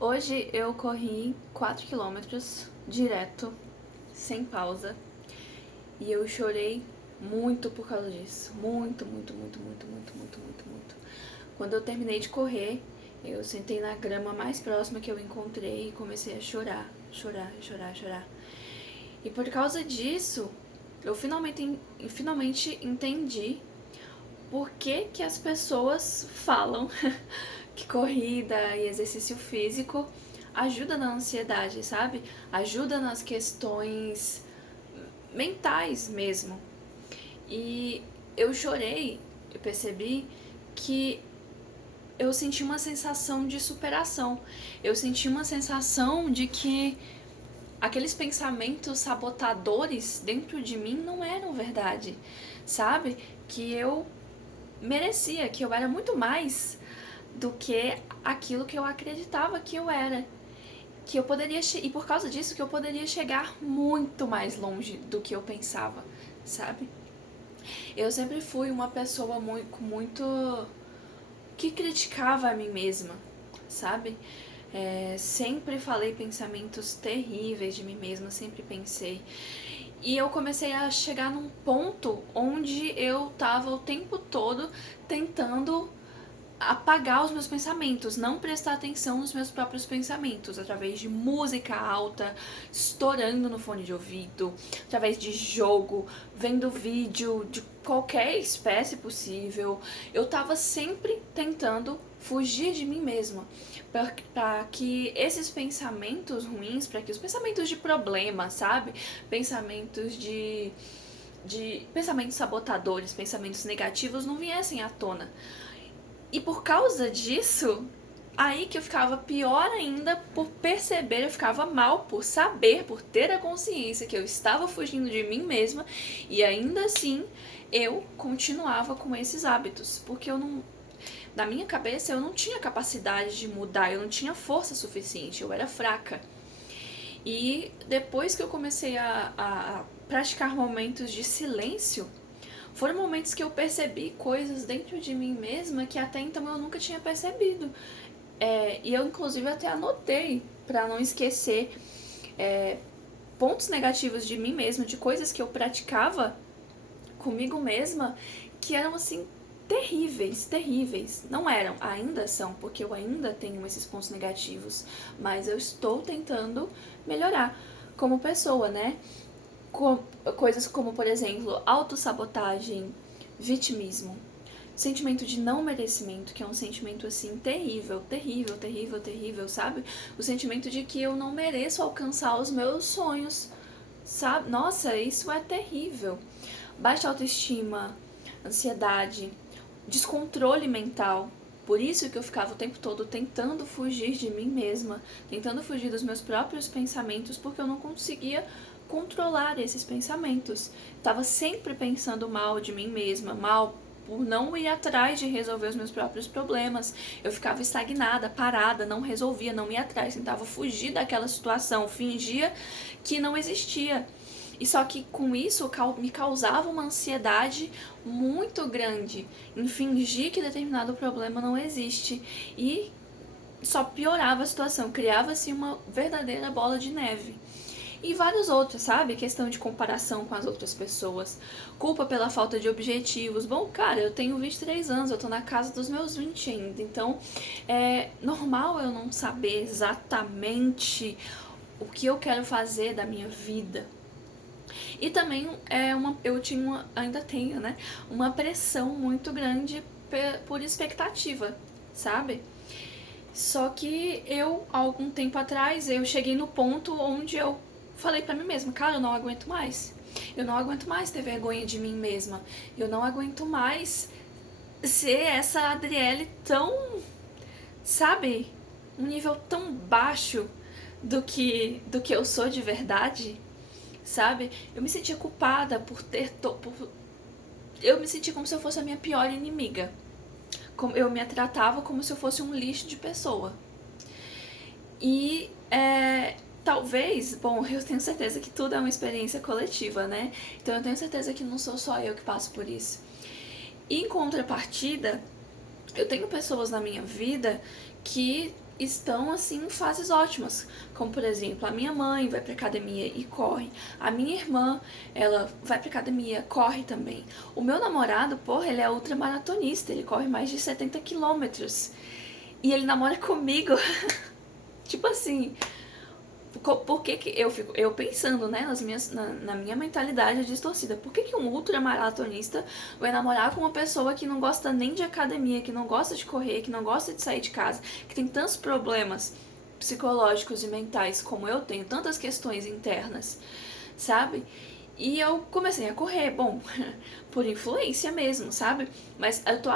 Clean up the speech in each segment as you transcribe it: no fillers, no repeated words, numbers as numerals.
Hoje eu corri 4 quilômetros direto, sem pausa, e eu chorei muito por causa disso. Muito, muito, muito, muito, muito, muito, muito, muito. Quando eu terminei de correr, eu sentei na grama mais próxima que eu encontrei e comecei a chorar, chorar, chorar, chorar. E por causa disso, eu finalmente entendi por que que as pessoas falam que corrida e exercício físico ajuda na ansiedade, sabe? Ajuda nas questões mentais mesmo. E eu chorei, eu percebi que eu senti uma sensação de superação. Eu senti uma sensação de que aqueles pensamentos sabotadores dentro de mim não eram verdade, sabe? Que eu merecia, que eu era muito mais do que aquilo que eu acreditava que eu era. Que eu poderia, e por causa disso, que eu poderia chegar muito mais longe do que eu pensava, sabe? Eu sempre fui uma pessoa muito que criticava a mim mesma, sabe? Sempre falei pensamentos terríveis de mim mesma, sempre pensei. E eu comecei a chegar num ponto onde eu tava o tempo todo tentando apagar os meus pensamentos, não prestar atenção nos meus próprios pensamentos, através de música alta, estourando no fone de ouvido, através de jogo, vendo vídeo de qualquer espécie possível. Eu tava sempre tentando fugir de mim mesma, para que esses pensamentos ruins, para que os pensamentos de problema, sabe? Pensamentos de pensamentos sabotadores, pensamentos negativos não viessem à tona. E por causa disso, aí que eu ficava pior ainda por perceber, eu ficava mal por saber, por ter a consciência que eu estava fugindo de mim mesma e ainda assim eu continuava com esses hábitos, porque eu não, na minha cabeça eu não tinha capacidade de mudar, eu não tinha força suficiente, eu era fraca. E depois que eu comecei a praticar momentos de silêncio, foram momentos que eu percebi coisas dentro de mim mesma que até então eu nunca tinha percebido. E eu, inclusive, até anotei para não esquecer pontos negativos de mim mesma, de coisas que eu praticava comigo mesma, que eram assim terríveis, terríveis. Não eram, ainda são, porque eu ainda tenho esses pontos negativos, mas eu estou tentando melhorar como pessoa, né? Coisas como, por exemplo, autossabotagem, vitimismo, sentimento de não merecimento, que é um sentimento assim terrível, terrível, terrível, terrível, sabe? O sentimento de que eu não mereço alcançar os meus sonhos, sabe? Nossa, isso é terrível. Baixa autoestima, ansiedade, descontrole mental. Por isso que eu ficava o tempo todo tentando fugir de mim mesma, tentando fugir dos meus próprios pensamentos, porque eu não conseguia controlar esses pensamentos. Estava sempre pensando mal de mim mesma, mal por não ir atrás de resolver os meus próprios problemas. Eu ficava estagnada, parada, não resolvia, não ia atrás, tentava fugir daquela situação, fingia que não existia. E só que com isso me causava uma ansiedade muito grande em fingir que determinado problema não existe. E só piorava a situação, criava-se uma verdadeira bola de neve. E vários outros, sabe? Questão de comparação com as outras pessoas. Culpa pela falta de objetivos. Bom, cara, eu tenho 23 anos, eu tô na casa dos meus 20 ainda. Então, é normal eu não saber exatamente o que eu quero fazer da minha vida. E também eu tinha ainda tenho, né, uma pressão muito grande por expectativa, sabe? Só que eu, há algum tempo atrás, eu cheguei no ponto onde eu falei pra mim mesma, cara, eu não aguento mais. Eu não aguento mais ter vergonha de mim mesma. Eu não aguento mais ser essa Adriele tão, sabe, um nível tão baixo do que eu sou de verdade, sabe? Eu me sentia culpada por eu me sentia como se eu fosse a minha pior inimiga. Eu me tratava como se eu fosse um lixo de pessoa. E talvez, bom, eu tenho certeza que tudo é uma experiência coletiva, né? Então eu tenho certeza que não sou só eu que passo por isso. E em contrapartida, eu tenho pessoas na minha vida que estão assim em fases ótimas, como por exemplo, a minha mãe vai pra academia e corre, a minha irmã, ela vai pra academia, corre também. O meu namorado, porra, ele é ultramaratonista, ele corre mais de 70 quilômetros e ele namora comigo. Tipo assim, por que que eu pensando, né, na minha mentalidade distorcida, por que que um ultramaratonista vai namorar com uma pessoa que não gosta nem de academia, que não gosta de correr, que não gosta de sair de casa, que tem tantos problemas psicológicos e mentais como eu tenho, tantas questões internas, sabe? E eu comecei a correr, bom, por influência mesmo, sabe? Mas eu tô,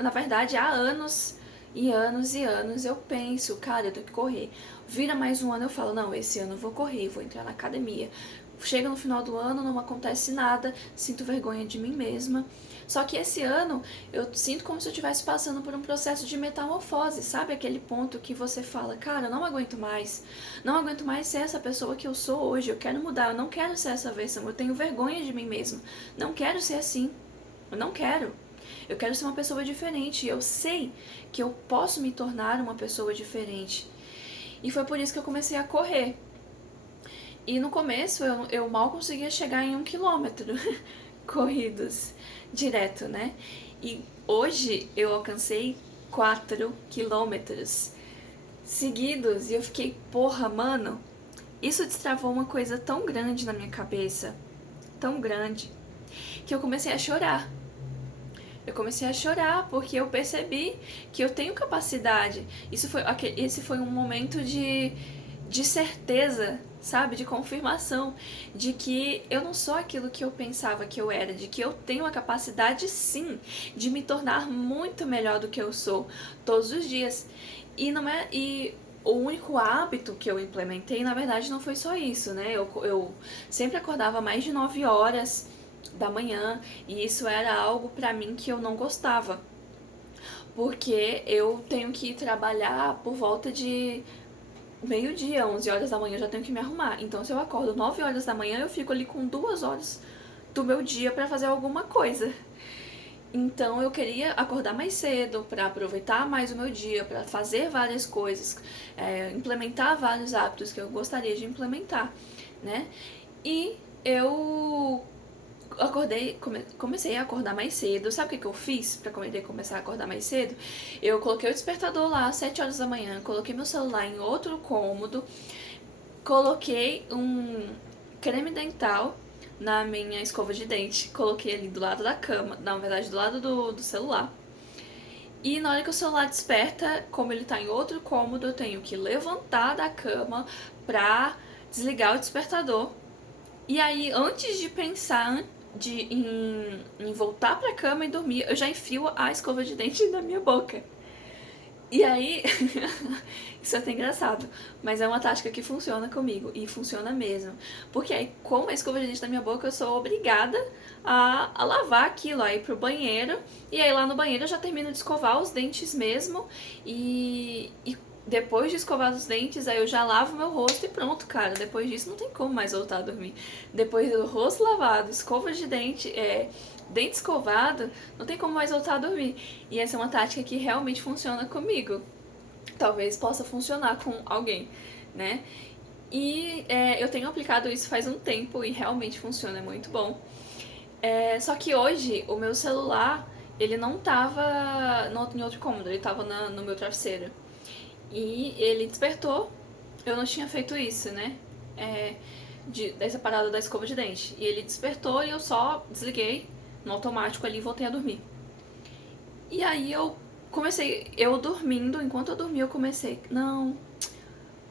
na verdade, há anos e anos e anos eu penso, cara, eu tenho que correr. Vira mais um ano, eu falo, não, esse ano eu vou correr, vou entrar na academia. Chega no final do ano, não acontece nada, sinto vergonha de mim mesma. Só que esse ano eu sinto como se eu estivesse passando por um processo de metamorfose, sabe? Aquele ponto que você fala, cara, eu não aguento mais. Não aguento mais ser essa pessoa que eu sou hoje. Eu quero mudar, eu não quero ser essa versão. Eu tenho vergonha de mim mesma. Não quero ser assim. Eu não quero. Eu quero ser uma pessoa diferente. E eu sei que eu posso me tornar uma pessoa diferente. E foi por isso que eu comecei a correr. E no começo eu mal conseguia chegar em 1 quilômetro corridos direto, né? E hoje eu alcancei 4 quilômetros seguidos e eu fiquei, porra, mano, isso destravou uma coisa tão grande na minha cabeça, tão grande, que eu comecei a chorar. Eu comecei a chorar porque eu percebi que eu tenho capacidade. Esse foi um momento de certeza, sabe? De confirmação de que eu não sou aquilo que eu pensava que eu era, de que eu tenho a capacidade, sim, de me tornar muito melhor do que eu sou todos os dias. E não é. E o único hábito que eu implementei, na verdade, não foi só isso, né? Eu sempre acordava mais de 9 horas da manhã e isso era algo pra mim que eu não gostava. Porque eu tenho que ir trabalhar por volta de meio-dia, 11 horas da manhã, eu já tenho que me arrumar. Então, se eu acordo 9 horas da manhã, eu fico ali com 2 horas do meu dia pra fazer alguma coisa. Então, eu queria acordar mais cedo pra aproveitar mais o meu dia, pra fazer várias coisas, implementar vários hábitos que eu gostaria de implementar, né? E eu comecei a acordar mais cedo. Sabe o que eu fiz pra começar a acordar mais cedo? Eu coloquei o despertador lá às 7 horas da manhã, coloquei meu celular em outro cômodo, coloquei um creme dental na minha escova de dente, coloquei ali do lado da cama, na verdade do lado do celular. E na hora que o celular desperta, como ele tá em outro cômodo, eu tenho que levantar da cama pra desligar o despertador. E aí, antes de pensar em voltar pra cama e dormir, eu já enfio a escova de dente na minha boca. E aí, isso é até engraçado, mas é uma tática que funciona comigo, e funciona mesmo. Porque aí, com a escova de dente na minha boca, eu sou obrigada a lavar aquilo, a ir pro banheiro, e aí lá no banheiro eu já termino de escovar os dentes mesmo, e depois de escovar os dentes, aí eu já lavo meu rosto e pronto, cara. Depois disso não tem como mais voltar a dormir. Depois do rosto lavado, escova de dente, dente escovado, não tem como mais voltar a dormir. E essa é uma tática que realmente funciona comigo. Talvez possa funcionar com alguém, né? E eu tenho aplicado isso faz um tempo e realmente funciona, é muito bom. Só que hoje o meu celular, ele não tava em outro cômodo, ele tava no meu travesseiro. E ele despertou, eu não tinha feito isso, né? Dessa parada da escova de dente. E ele despertou e eu só desliguei no automático ali e voltei a dormir. E aí eu dormindo, enquanto eu dormia eu comecei, não,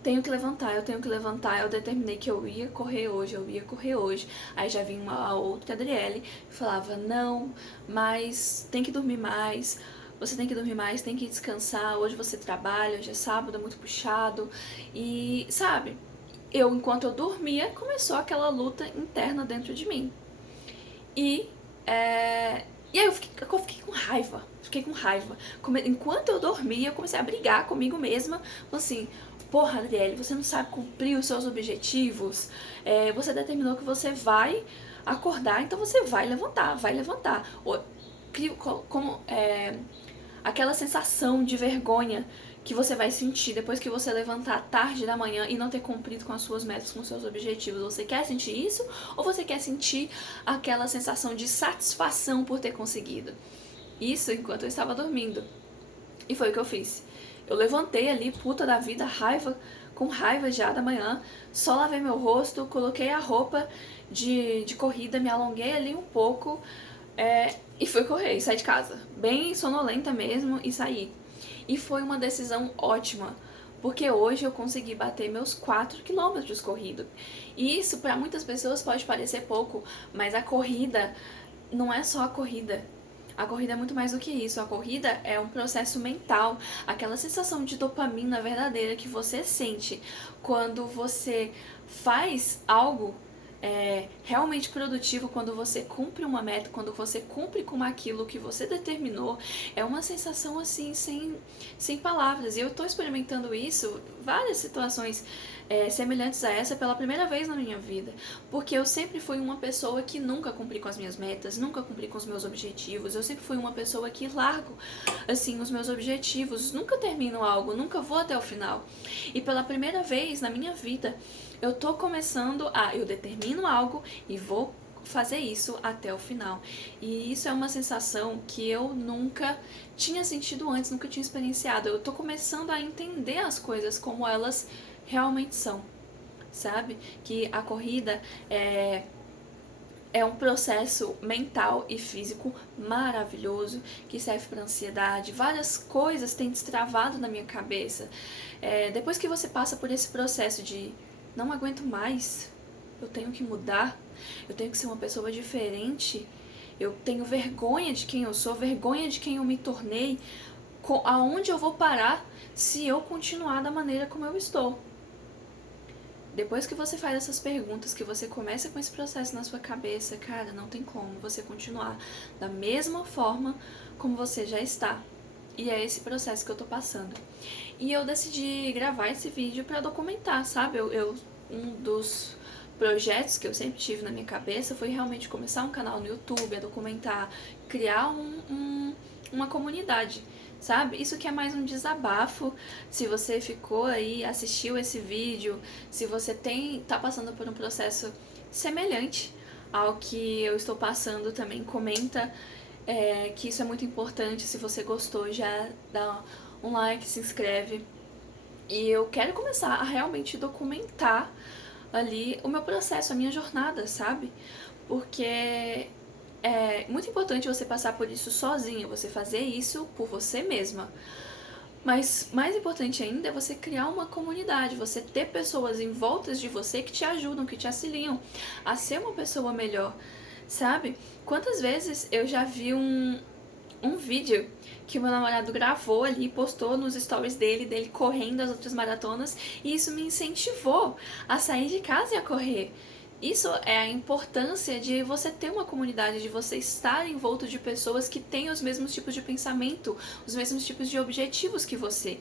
tenho que levantar, eu tenho que levantar. Eu determinei que eu ia correr hoje, eu ia correr hoje. Aí já vinha uma outra Adriele e falava, não, mas tem que dormir mais, você tem que dormir mais, tem que descansar, hoje você trabalha, hoje é sábado, é muito puxado. E, sabe, enquanto eu dormia, começou aquela luta interna dentro de mim. E aí eu fiquei com raiva. Enquanto eu dormia, eu comecei a brigar comigo mesma. Assim, porra, Adriele, você não sabe cumprir os seus objetivos. Você determinou que você vai acordar, então você vai levantar, vai levantar. Aquela sensação de vergonha que você vai sentir depois que você levantar tarde da manhã e não ter cumprido com as suas metas, com os seus objetivos. Você quer sentir isso ou você quer sentir aquela sensação de satisfação por ter conseguido? Isso enquanto eu estava dormindo. E foi o que eu fiz. Eu levantei ali, puta da vida, com raiva já da manhã, só lavei meu rosto, coloquei a roupa de corrida, me alonguei ali um pouco e fui correr, saí de casa. Bem sonolenta mesmo e saí. E foi uma decisão ótima, porque hoje eu consegui bater meus 4 quilômetros corrido. E isso para muitas pessoas pode parecer pouco, mas a corrida não é só a corrida. A corrida é muito mais do que isso. A corrida é um processo mental, aquela sensação de dopamina verdadeira que você sente quando você faz algo realmente produtivo, quando você cumpre uma meta, quando você cumpre com aquilo que você determinou. É uma sensação assim, sem palavras. E eu tô experimentando isso, várias situações semelhantes a essa pela primeira vez na minha vida, porque eu sempre fui uma pessoa que nunca cumpri com as minhas metas, nunca cumpri com os meus objetivos. Eu sempre fui uma pessoa que largo assim os meus objetivos, nunca termino algo, nunca vou até o final. E pela primeira vez na minha vida eu tô começando eu determino algo e vou fazer isso até o final. E isso é uma sensação que eu nunca tinha sentido antes, nunca tinha experienciado. Eu tô começando a entender as coisas como elas realmente são, sabe? Que a corrida é um processo mental e físico maravilhoso que serve para ansiedade. Várias coisas têm destravado na minha cabeça. Depois que você passa por esse processo de não aguento mais, eu tenho que mudar, eu tenho que ser uma pessoa diferente, eu tenho vergonha de quem eu sou, vergonha de quem eu me tornei, aonde eu vou parar se eu continuar da maneira como eu estou? Depois que você faz essas perguntas, que você começa com esse processo na sua cabeça, cara, não tem como você continuar da mesma forma como você já está. E é esse processo que eu tô passando. E eu decidi gravar esse vídeo pra documentar, sabe? Um dos projetos que eu sempre tive na minha cabeça foi realmente começar um canal no YouTube, a documentar, criar uma comunidade, sabe? Isso que é mais um desabafo. Se você ficou aí, assistiu esse vídeo, se você tá passando por um processo semelhante ao que eu estou passando também, comenta que isso é muito importante. Se você gostou, já dá um like, se inscreve. E eu quero começar a realmente documentar ali o meu processo, a minha jornada, sabe? Porque é muito importante você passar por isso sozinha, você fazer isso por você mesma. Mas mais importante ainda é você criar uma comunidade, você ter pessoas em volta de você que te ajudam, que te auxiliam a ser uma pessoa melhor, sabe? Quantas vezes eu já vi um vídeo que o meu namorado gravou ali, postou nos stories dele correndo as outras maratonas, e isso me incentivou a sair de casa e a correr. Isso é a importância de você ter uma comunidade, de você estar envolto de pessoas que têm os mesmos tipos de pensamento, os mesmos tipos de objetivos que você.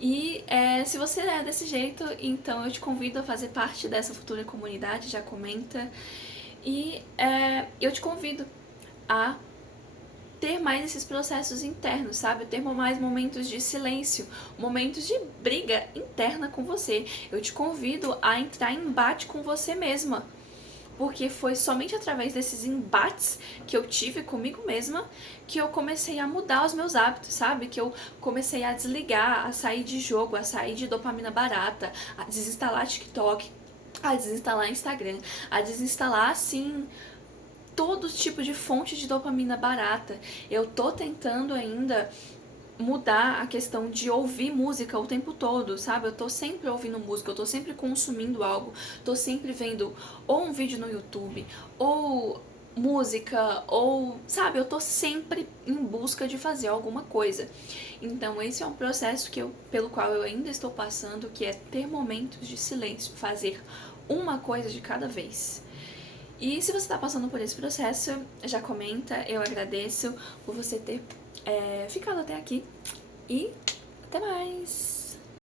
E se você é desse jeito, então eu te convido a fazer parte dessa futura comunidade, já comenta. E eu te convido a ter mais esses processos internos, sabe? Ter mais momentos de silêncio, momentos de briga interna com você. Eu te convido a entrar em embate com você mesma, porque foi somente através desses embates que eu tive comigo mesma que eu comecei a mudar os meus hábitos, sabe? Que eu comecei a desligar, a sair de jogo, a sair de dopamina barata, a desinstalar TikTok, a desinstalar Instagram, a desinstalar, assim, todo tipo de fonte de dopamina barata. Eu tô tentando ainda mudar a questão de ouvir música o tempo todo, sabe? Eu tô sempre ouvindo música, eu tô sempre consumindo algo, tô sempre vendo ou um vídeo no YouTube, ou música, ou, sabe? Eu tô sempre em busca de fazer alguma coisa. Então esse é um processo pelo qual eu ainda estou passando, que é ter momentos de silêncio, fazer uma coisa de cada vez. E se você está passando por esse processo, já comenta, eu agradeço por você ter ficado até aqui. E até mais!